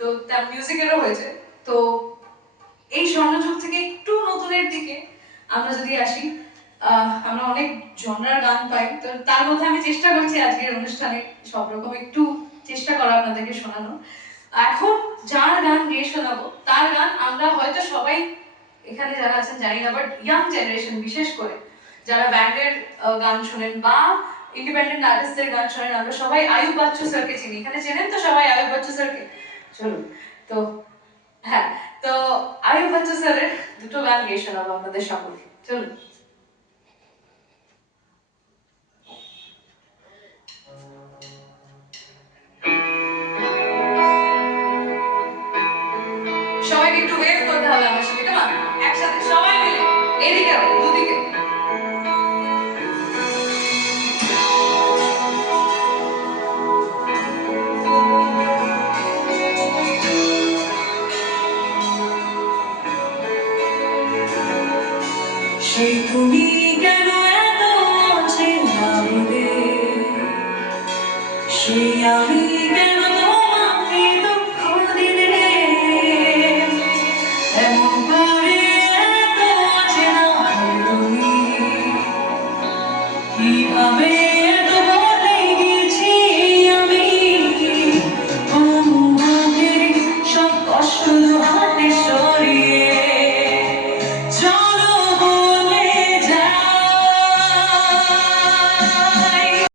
তো তার মিউজিকেরও হয়েছে। তো এই স্বর্ণযুগ থেকে একটু নতুনের দিকে আমরা যদি আসি, আমরা অনেক জনরার গান পাই, তো তার মধ্যে আমি চেষ্টা করছি আজকের অনুষ্ঠানে সব রকম একটু চেষ্টা করা আপনাদেরকে শোনানো। এখন যার গান গিয়ে শোনাবো তার গান আমরা হয়তো সবাই এখানে যারা আছেন জানি না, বাট ইয়াং জেনারেশন বিশেষ করে যারা ব্যান্ডের গান শোনেন বা ইন্ডিপেন্ডেন্ট আর্টিস্টদের গান শোনেন, আমরা সবাই আয়ুব বাচ্চু স্যারকে চিনি। এখানে চেনেন তো সবাই আয়ুব বাচ্চু স্যারকে? চলুন, তো হ্যাঁ, তো আয়ুব বাচ্চু স্যারের দুটো গান গিয়ে শোনাবো আপনাদের সকলকে। চলুন। সবাইকে একটু ওয়েভ করতে হবে আমার সাথে, কেমন? একসাথে সবাই মিলে এদিকে দুদিকে। সেই তুমি কেন এত অচেনা বলে, সেই আমি